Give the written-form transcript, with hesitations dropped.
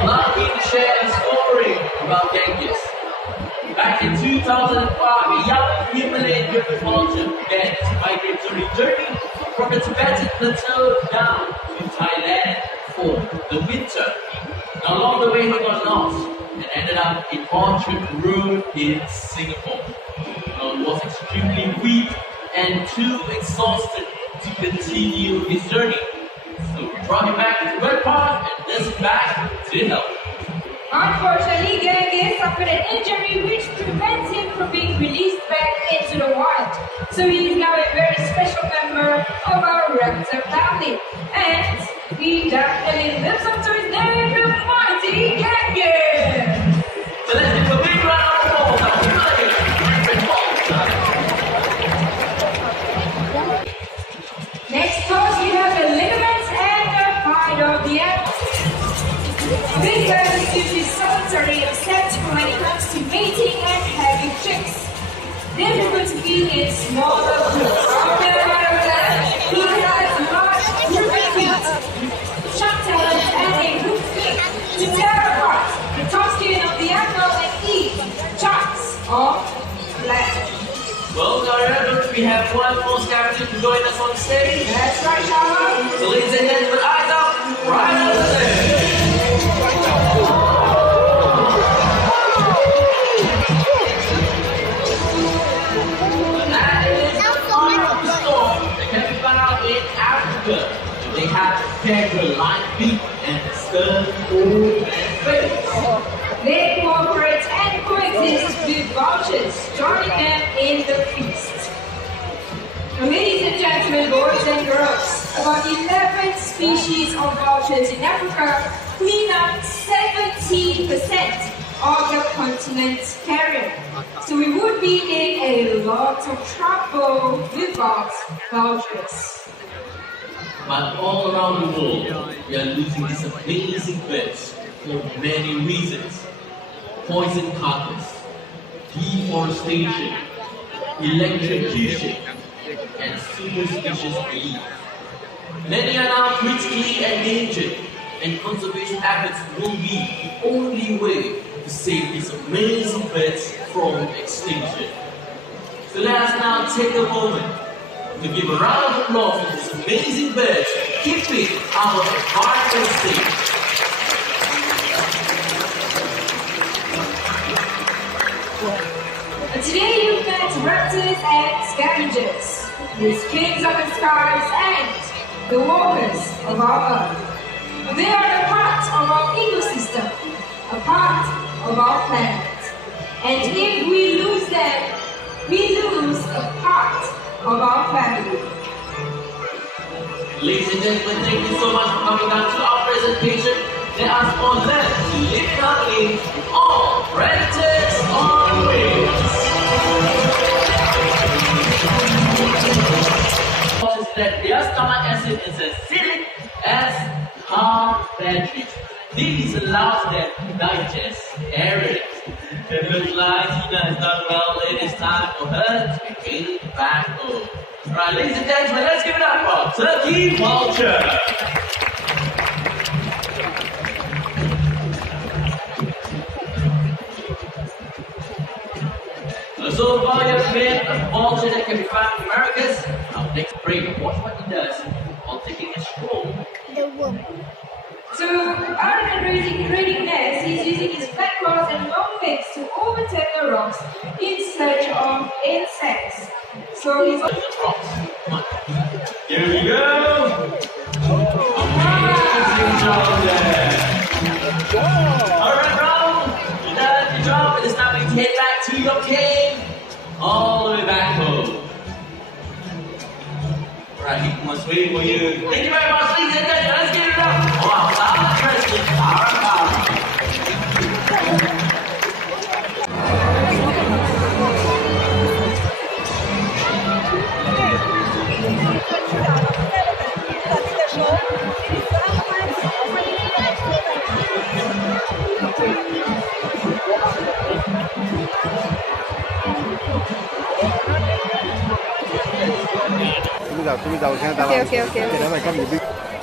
Allow me to share a story about Genghis. Back in 2005, a young Himalayan vulture began its migratory journey from the Tibetan plateau down to Thailand for the winter. Along the way, he got lost and ended up in Orchard Road in Singapore. He was extremely weak and too exhausted to continue his journey. So we brought him back to Red Park and listened back to help. Unfortunately, Genghis suffered an injury which prevents him from being released back into the wild. So he is now a very special member of our raptor family. And he definitely lives up to his name, the mighty Genghis! So let's give a big round of applause. Next pose, we have the ligaments and the hide of the animal. Big bird is usually solitary except when it comes to mating and having chicks. Difficult to be in smaller groups. On the other hand, he has large grouping feet, sharp talons, and a hook feet to tear apart the top skin of the animal and eat chunks of flesh. Well, Daria, don't we have one more character to join us on stage? That's right, Shama. So ladies and gentlemen, eyes up, right over there. That is a storm that can be found in Africa. They have pegger-like feet and stern form and face. They cooperate and coexist with vultures, joining them in the feast. Ladies and gentlemen, boys and girls, about 11 species of vultures in Africa clean up 70% of the continent's carrion. So we would be in a lot of trouble without vultures. But all around the world, we are losing these amazing birds for many reasons. Poison carcass, deforestation, electrocution, and superstitious belief. Many are now critically endangered, and conservation efforts will be the only way to save these amazing birds from extinction. So let us now take a moment to give a round of applause to these amazing birds, keeping our environment safe. Today you've met raptors and scavengers, these kings of the skies and the walkers of our earth. They are a part of our ecosystem, a part of our planet. And if we lose them, we lose a part of our family. Ladies and gentlemen, thank you so much for coming down to our presentation. Let us all learn to live in harmony with all predators on wings. That their stomach acid is as acidic as car batteries. This allows them to digest areas. It looks like Tina has done well. It is time for her to begin back home. Alright, ladies and gentlemen, let's give it up for Turkey Vulture. So far, you've been a vulture that can be found in the Americas. Now, next break, watch what he does while taking a stroll. So, other than raiding nests, he's using his flat claws and long legs to overturn the rocks in search of insects. So he's Here we go! Amazing job there! Alright, bro! You done your job, it is time to head back to your cave, all the way back home. Alright, keep on waiting for you. Thank you very much, ladies and gentlemen. Let's give it up! Wow, our president, our power. 注意到，我现在打了。 OK。